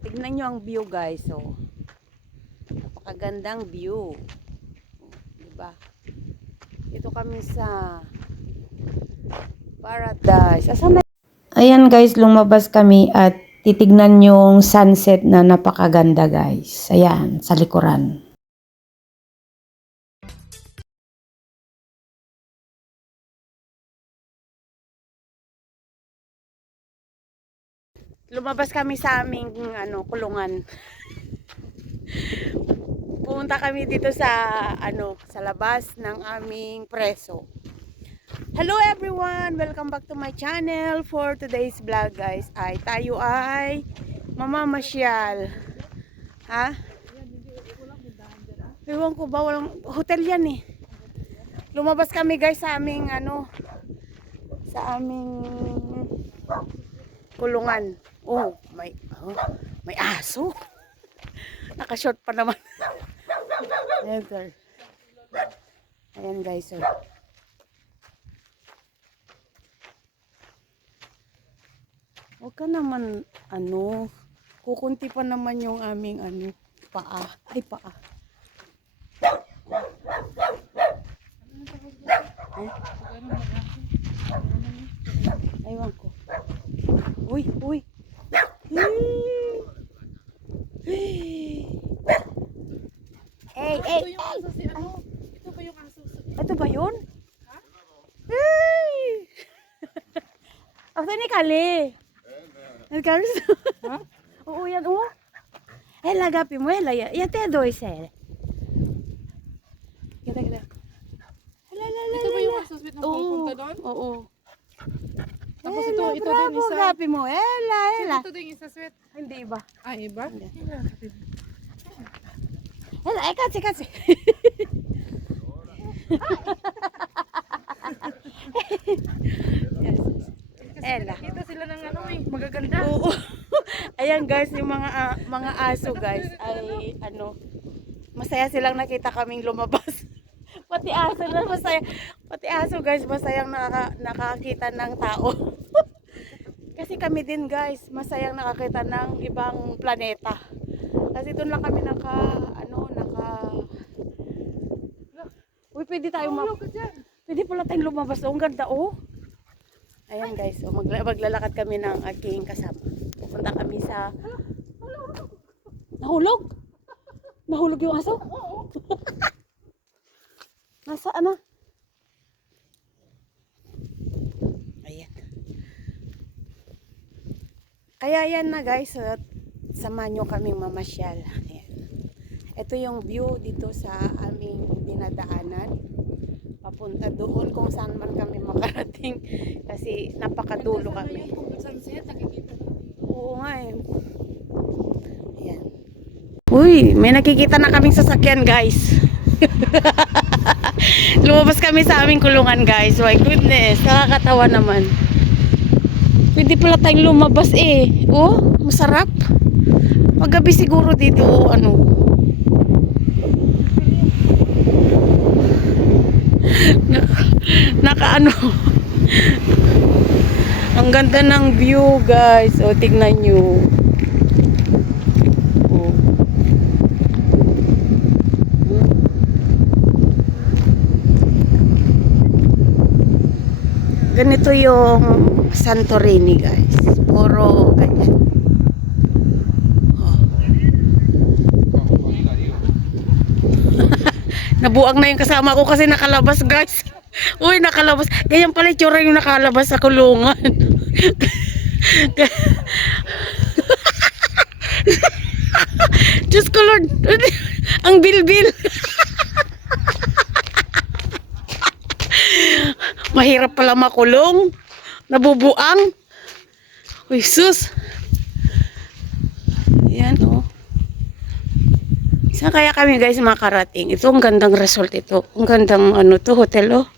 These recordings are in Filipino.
Tignan nyo ang view guys. So, napakagandang view. Diba? Ito kami sa Paradise. Ayan guys, lumabas kami at titignan yung sunset na napakaganda guys. Ayan, sa likuran. Lumabas kami sa aming kulungan. Pumunta kami dito sa sa labas ng aming preso. Hello everyone, welcome back to my channel. For today's vlog guys, tayo ay mamamasyal. Ha? Ewan ko ba, walang hotel yan eh. Lumabas kami guys sa aming sa aming kulungan. Oh, may aso. Naka-short pa naman. Ayan, sir. Ayan, guys, sir. Huwag ka naman, kukunti pa naman yung aming, paa. Ay, paa. Aywan ko. Uy, uy. Hey, hey, hey. Ito ba yung aso? Ito ba yun? Ha? Hey! Asa ni Kali? Nagkari sa... Ha? Oo, yan, oo. Eh, lagapi mo, eh, laya. Yan, te, doy, sir. Kita. Ito ba yung aso na pupunta doon? Oo. Tapos ito din isa. Lagapi mo, ela. Ito din isa sweet. Hindi ba? Ah, iba? Hindi. Ela, kasi. Ela. Kita sila ng magaganda. Oo. Ayan guys, yung mga aso guys ay masaya silang nakita kaming lumabas. Pati aso na masaya. Pati aso guys, masayang nakakita ng tao. Kasi kami din guys, masayang nakakita ng ibang planeta. Kasi doon lang kami Uy, pwede pala tayong lumabas. Oh, ang ganda oh. Ayan guys, so maglalakad kami ng aking kasama. Pupunta kami sa... Nahulog? Nahulog yung aso? Nasaan na? Ayan. Kaya yan na guys, samahan nyo kaming mamasyal. Ayan. Ito yung view dito sa aming dinadaanan. Papunta doon kung saan man kami makarating kasi napakadulo kami. Oo nga eh. Ayan. Uy, may nakikita na kaming sasakyan guys. Lumabas kami sa aming kulungan guys. My goodness, nakakatawa naman. Pwede pala tayong lumabas eh. Oh, masarap. Paggabi siguro dito ang ganda ng view guys. O tignan nyo. Oh. Ganito yung Santorini guys. Puro ganyan. Oh. Nabuang na yung kasama ko kasi nakalabas guys. Uy, nakalabas. Ganyan pala itsura yung nakalabas sa kulungan. Diyos ko Lord. Ang bilbil. Mahirap pala makulong. Nabubuang. Uy, sus. Ayan, oh. Saan kaya kami guys makarating? Ito, ang gandang resort ito. Ang gandang ano to, hotel oh.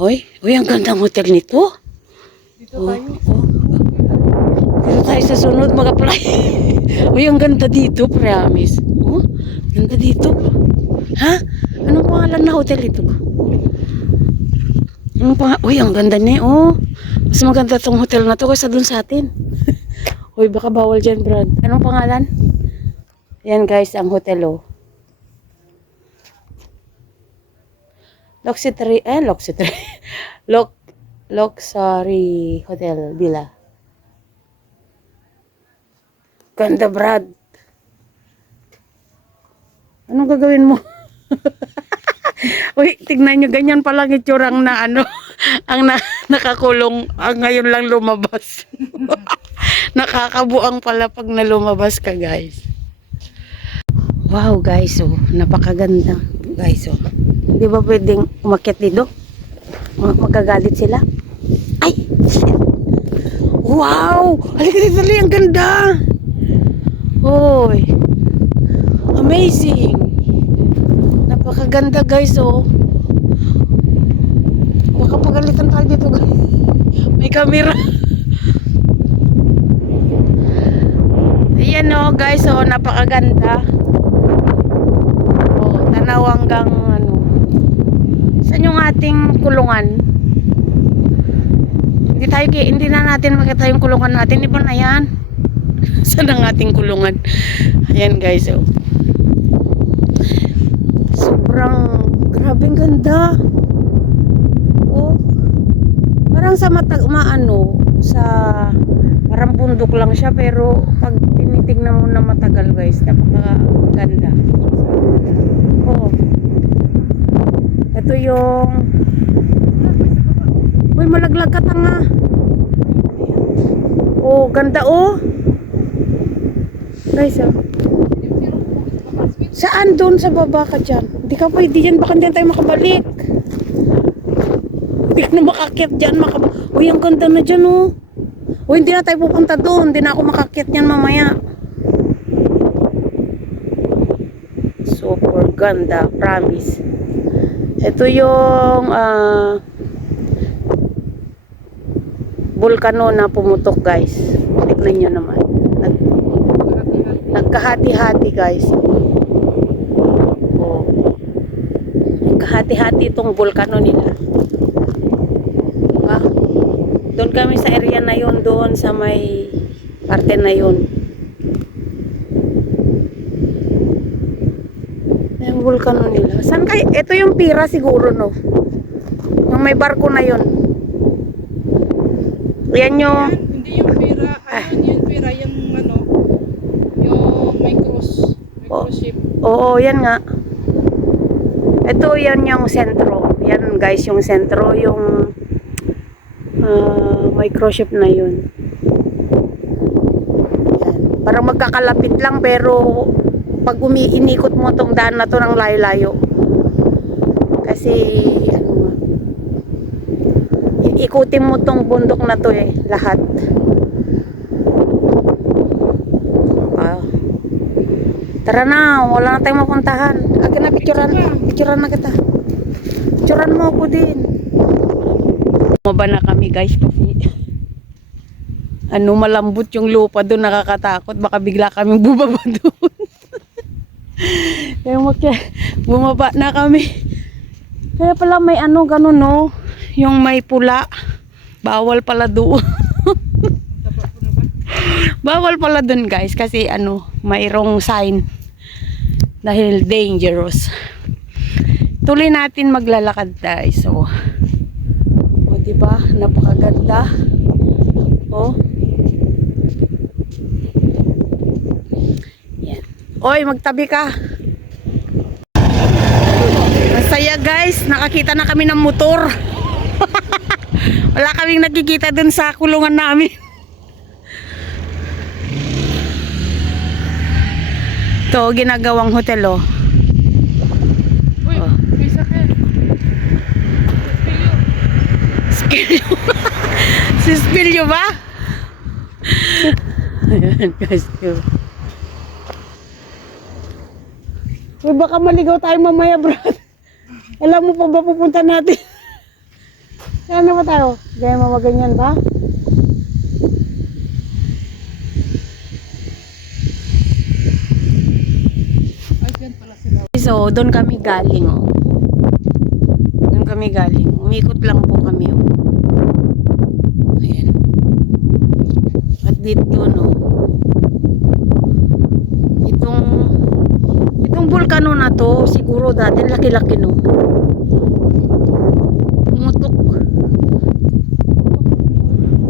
Uy, ang gandang hotel nito. Dito tayo. Dito tayo sa sunod mag-apply. Uy, ang ganda dito, promise. Oh, ganda dito. Ha? Anong pangalan na hotel ito? Uy, ang ganda niya oh. Mas maganda tong hotel na to kaysa dun sa atin. Uy, baka bawal dyan, Brad. Anong pangalan? Yan guys, ang hotel oh. Luxury Hotel Villa. Ganda, Brad. Anong gagawin mo? Uy, tignan nyo, ganyan palang itsurang na ano, ang nakakulong, ang ngayon lang lumabas. Nakakabuang pala pag na lumabas ka, guys. Wow, guys, oh, napakaganda, guys, oh. Hindi ba pwedeng umakyat dito? Magagalit sila. Ay! Shit. Wow! Halika dito, dali, ang ganda! Hoy! Amazing! Napakaganda, guys, oh. Baka pagalitan tayo dito, guys. May camera. Ayan, oh, guys, oh, napakaganda. Oh, tanaw hanggang ano. Saan yung ating kulungan? Hindi na natin makita yung kulungan natin. Iba na yan. Saan ang ating kulungan? Ayan guys, oh. Sobrang grabing ganda. Oh. Parang sa parang bundok lang siya, pero pag tinitignan mo na matagal guys, napakaganda. Oh. Ito yung uy, malaglag ka tanga. Oh, ganda oh. Guys, oh. Saan doon sa baba ka dyan? Hindi ka pwede dyan, baka hindi tayo makabalik. Hindi ka na makakyat dyan. Uy, ang ganda na dyan oh. Uy, hindi na tayo pupunta doon. Hindi na ako makakyat dyan mamaya. Super ganda, promise. Ito yung vulkano na pumutok guys. Tignan nyo naman. Nagkahati-hati guys. Oh. Nagkahati-hati itong vulkano nila. Diba? Doon kami sa area na yun. Doon sa may parte na yun. Yung vulkano nila. Saan kayo? Ito yung Pira siguro no. Yung may barko na yun. Yan yung Hindi yung pira. Ayun, yung pira. Yung ano. Yung may cruise. May cruise ship. Oo, yan nga. Ito yan yung sentro. Yan guys, yung sentro. Yung may cruise ship na yun. Yan. Parang magkakalapit lang, pero pag inikot mo tong daan na to ng layo-layo. Kasi ikutin mo tong bundok na to lahat. Tara na, wala na tayong mapuntahan. Akin na, picturean na kita. Picturean mo ako din. Bumaba na kami guys kasi malambot yung lupa doon, nakakatakot. Baka bigla kaming bumaba doon. Kaya bumaba na kami. Kaya pala may ganun no. Yung may pula. Bawal pala doon. Bawal pala doon guys. Kasi mayroong sign. Dahil dangerous. Tuloy natin maglalakad guys. So, diba? Napakaganda. Oh. Yan. Oy, magtabi ka. Masaya guys. Nakakita na kami ng motor. Wala kaming nakikita dun sa kulungan namin. Ito, ginagawang hotel oh. Uy, may sakit. Spilyo. Si Spilyo ba? Ayan guys. Uy, baka maligaw tayo mamaya, Brad. Alam mo pa ba pupunta natin? Saan na ba tayo? Gaya mo ganyan ba? Ay, dyan pala sila. So, doon kami galing, oh. Doon kami galing. Umikot lang po kami, oh. Ayan. At dito, no. Itong bulkano na to, siguro dati laki-laki, no.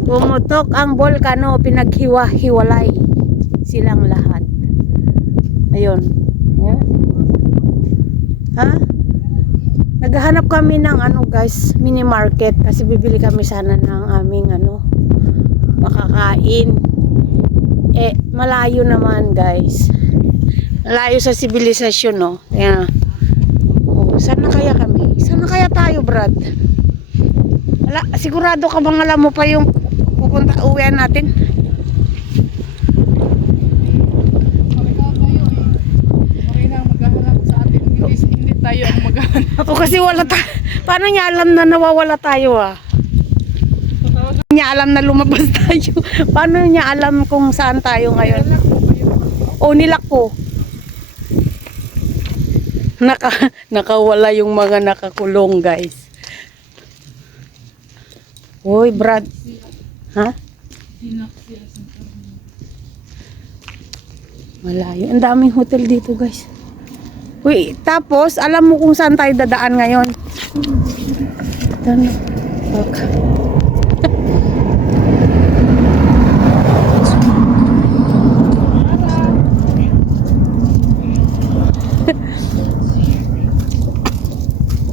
Pumutok ang bulkano, pinaghiwa-hiwalay silang lahat. Ayun. Oh. Ha? Naghahanap kami ng ano guys, mini market kasi bibili kami sana ng aming ano makakain. Eh malayo naman guys. Malayo sa sibilisasyon, no. Kaya saan na kaya kami? Saan na kaya tayo, Brad? Wala, sigurado ka bang alam mo pa yung pupunta uwian natin? Maligaw tayo eh. Marina ang maghahanap sa atin. Hindi tayo ang maghahanap. Ako kasi paano niya alam na nawawala tayo ah? Paano niya alam na lumabas tayo? Paano niya alam kung saan tayo ngayon? O nilak po. Nakawala yung mga nakakulong guys. Uy, Brad. Ha? Malayo. Ang daming hotel dito guys. Uy, tapos alam mo kung saan tayo dadaan ngayon? Okay.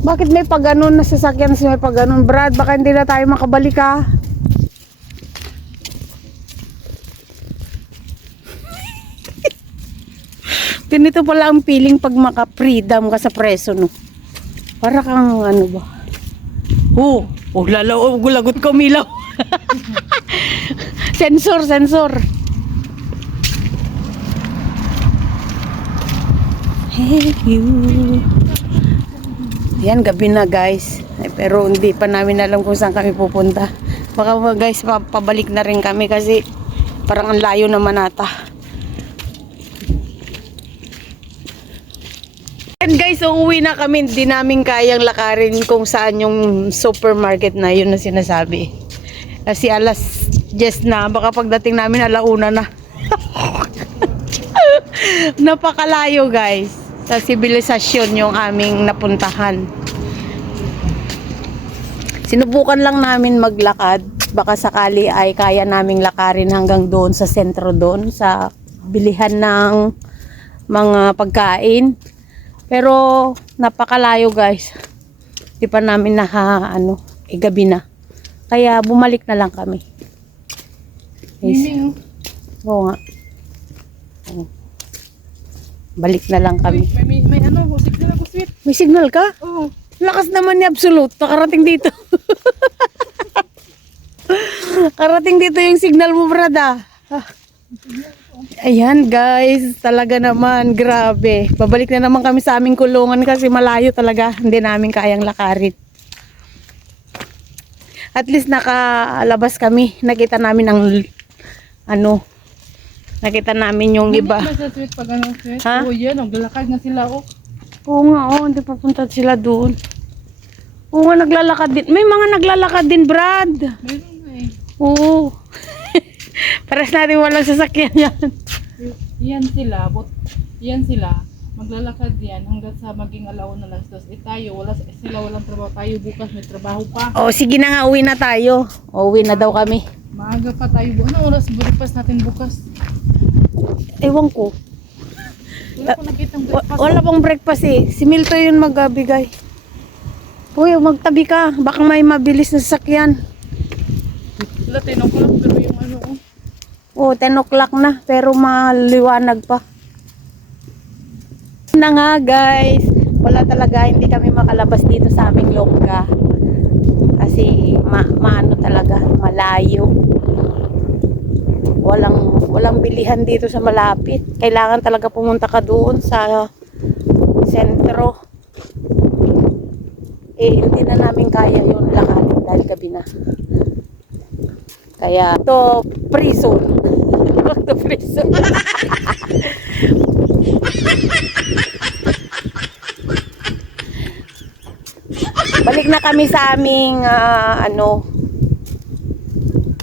Bakit may pag-ganon na sasakyan si may pag-ganon? Brad, baka hindi na tayo makabalik ha. Ganito pala ang feeling pag maka-freedom ka sa preso, no? Para kang ano ba? Lalaw, gulagot ko milaw. Sensor. Hey you. Yan, gabi na guys. Ay, pero hindi pa namin alam kung saan kami pupunta. Baka guys, pabalik na rin kami kasi parang ang layo naman ata. And guys, uuwi na kami. Hindi namin kayang lakarin kung saan yung supermarket na yun na sinasabi. Kasi alas 10 na. Baka pagdating namin alauna na. Napakalayo guys. Sa sibilisasyon yung aming napuntahan. Sinubukan lang namin maglakad. Baka sakali ay kaya naming lakarin hanggang doon sa sentro doon. Sa bilihan ng mga pagkain. Pero napakalayo guys. Di pa namin gabi na. Kaya bumalik na lang kami. Guys. Oo nga. Balik na lang kami. May signal ako, sweet. May signal ka? Oo. Lakas naman ni Absolute. Nakarating dito. Karating dito yung signal mo, brada. Ayan guys, talaga naman, grabe. Babalik na naman kami sa aming kulungan kasi malayo talaga. Hindi namin kayang lakarin. At least nakalabas kami. Nakita namin ang nakita namin yung iba. Sweet, pag sweet. Ha? Oo, yan. Naglalakad na sila, Oo nga, hindi papunta sila doon. Oo nga, naglalakad din. May mga naglalakad din, Brad. Meron na eh. Oo. Pares natin walang sasakyan yan. Yan sila. Maglalakad yan hanggang sa maging alauna na alas 2. Tayo, walang trabaho. Tayo bukas may trabaho pa. Sige na nga, uwi na tayo. Uwi na daw kami. Maaga pa tayo. Ano oras breakfast natin bukas? Ewan ko. Wala ko nakitang breakfast. Wala pang breakfast eh. Si Milto yun magbigay. Uy, magtabi ka. Baka may mabilis na sasakyan. Wala, tinong ko lang pero yung 10 o'clock na. Pero maliwanag pa. Na nga guys. Wala talaga. Hindi kami makalabas dito sa aming longga. Kasi maano talaga. Malayo. Walang bilihan dito sa malapit. Kailangan talaga pumunta ka doon sa sentro. Eh, hindi na namin kaya yung lakarin dahil gabi na. Kaya, to prison. To prison. Balik na kami sa aming,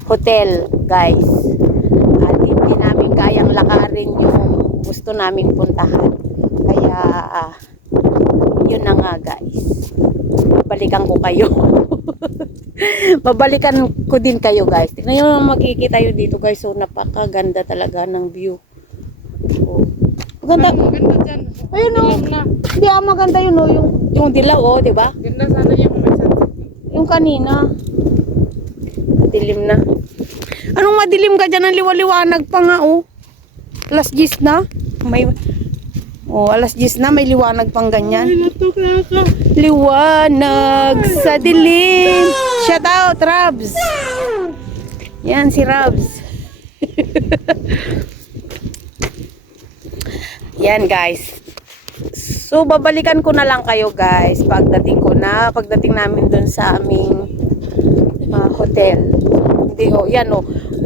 hotel, guys. At hindi namin kayang lakarin yung gusto namin puntahan. Kaya, yun na nga, guys. Babalikan ko kayo. Babalikan ko din kayo, guys. Tignan nyo naman, makikita yun dito, guys. So, napakaganda talaga ng view. Oh. Maganda. Ganda dyan. Ayun, oh. Dilim na. Hindi, maganda yun, oh. Yung dilaw, oh, di ba? Ganda sana yung may sunset. Yung kanina. Madilim na. Anong madilim ka dyan? Ang liwaliwanag pa nga, oh. Alas 10 na. Alas 10 na. May liwanag pang ganyan. Ay, natok na ka. Liwanag sa dilim. Shout out, Rabs. Yan, si Rabs. Yan, guys. So, babalikan ko na lang kayo, guys. Pagdating namin dun sa aming hotel. Hindi, yan,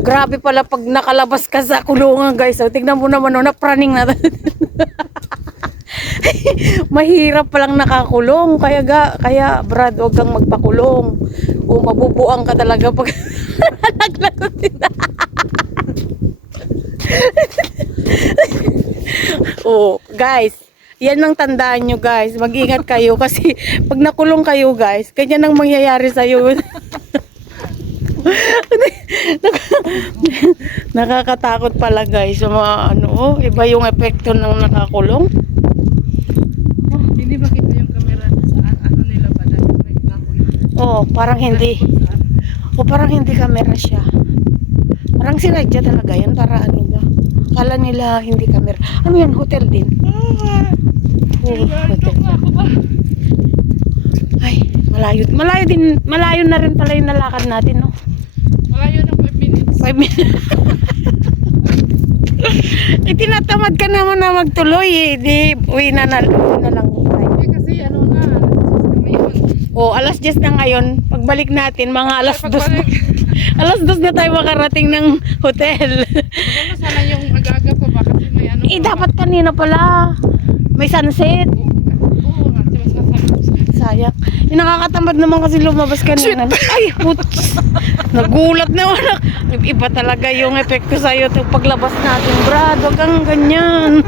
grabe pala pag nakalabas ka sa kulungan, guys. So, tignan mo naman, napraning na. Mahirap palang nakakulong. Kaya Brad, huwag kang magpakulong. Mabubuang ka talaga pag naglagot sila. Guys, yan ang tandaan nyo, guys. Mag-ingat kayo kasi pag nakulong kayo, guys, ganyan ang mangyayari sa'yo. Nakakatakot pala, guys. So, iba yung epekto ng nakakulong. Hindi ba kita yung camera saan? Ano nila ba dahil may nakakulong? Parang hindi. Parang hindi camera siya. Parang sinadya talaga yan para ano ba? Akala nila hindi camera. Ano yan? Hotel din. Hotel. Ay, malayo na rin pala yung nalakad natin, no? Malayo ng 5 minutes. 5 minutes. Tinatamad ka naman na magtuloy eh. Di, uwi na lang. Eh, kasi ano na, alas 10 na ngayon. Pagbalik natin, mga alas 2 na. pagbalik. Alas 2 na tayo makarating ng hotel. Maganda sana yung aga-aga pa ba kasi may ano. Dapat kanina pala. May sunset. Oo, diba sasabi ko sa Sayang. Nakakatamad naman kasi lumabas kanina. Ay, putz. Nagulat na wala. Iba talaga yung epekto sa'yo itong paglabas natin, Brad. Huwag kang ganyan.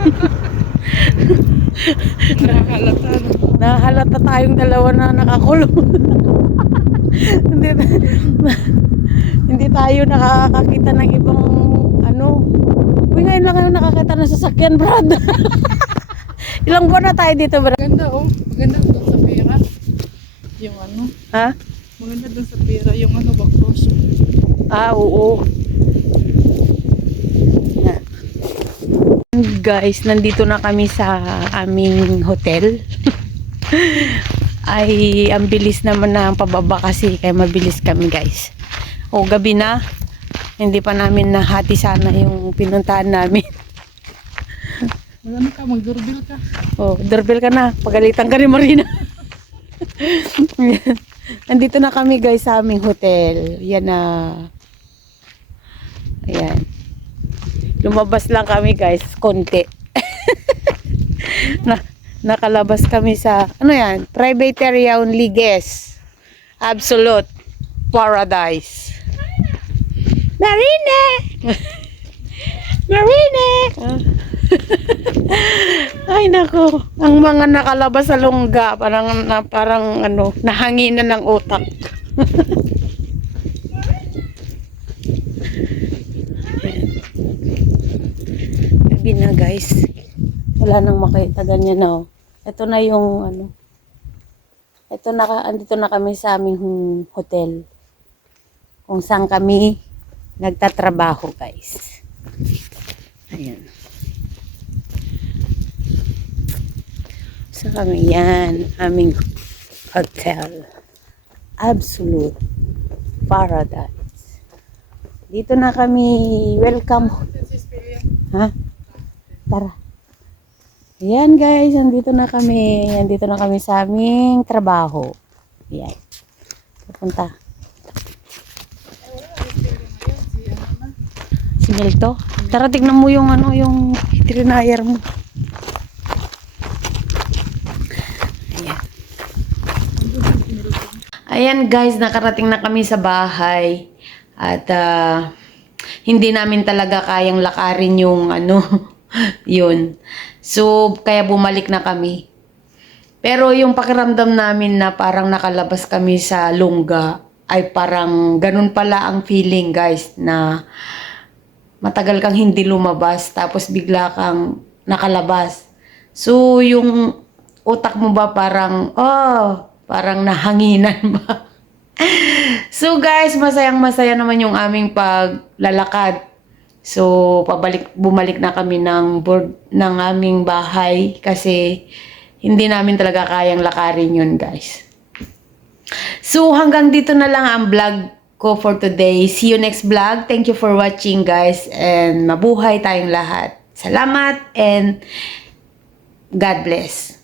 nakakalata. Nahalata tayong dalawa na nakakulong. hindi tayo nakakakita ng ibang Uy, ngayon lang kayo nakakita ng sasakyan, Brad. Ilang buwan na tayo dito, Brad? Maganda maganda doon sa pera. Yung ano, Ha? maganda doon sa pera, yung ano, backross. Oo. Yan. Guys, nandito na kami sa aming hotel. Ay, ang bilis naman na ang pababa kasi kaya mabilis kami, guys. Gabi na. Hindi pa namin nahati sana yung pinuntahan namin. Ano ka, mag-doorbell ka. Doorbell ka na. Pagalitan ka ni Marina. Nandito na kami, guys, sa aming hotel. Yan na. Ayan. Lumabas lang kami, guys. Konti. Nakalabas kami sa, yan? Private area only, guest. Absolute paradise. Marina! Marina! Ay, nako. Ang mga nakalabas sa lungga, parang nahanginan ng utak. Gabi na, guys. Wala nang makita ganyan na. Ito na yung andito na kami sa aming hotel. Kung saan kami nagtatrabaho, guys. Ayan. So kami yan, aming hotel. Absolute paradise. Dito na kami, welcome. Ha? Tara. Ayan guys, nandito na kami. Nandito na kami sa aming trabaho. Ayan. Pupunta. Si Milto. Tara, tignan mo yung ano, yung trinayar mo. Ayan. Ayan guys, nakarating na kami sa bahay. At hindi namin talaga kayang lakarin yung ano, yun. So, kaya bumalik na kami. Pero yung pakiramdam namin na parang nakalabas kami sa lungga, ay parang ganun pala ang feeling guys, na matagal kang hindi lumabas, tapos bigla kang nakalabas. So, yung utak mo ba parang, parang nahanginan ba? So guys, masayang masaya naman yung aming paglalakad. So, bumalik na kami ng aming bahay kasi hindi namin talaga kayang lakarin yun, guys. So, hanggang dito na lang ang vlog ko for today. See you next vlog. Thank you for watching, guys. And mabuhay tayong lahat. Salamat and God bless.